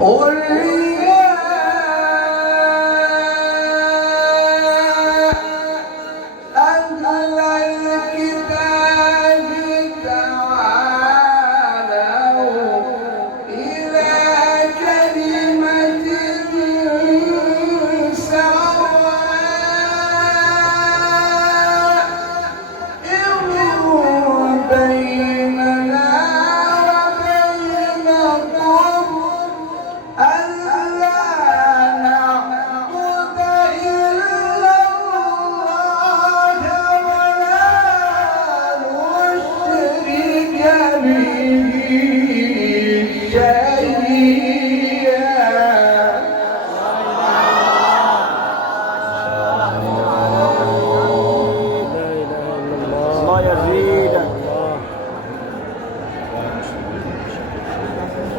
قل يا أهل الكتاب تعالوا إلى كلمة سواء بيننا وبينكم ألا نعبد إلا الله ولا نشرك به شيئا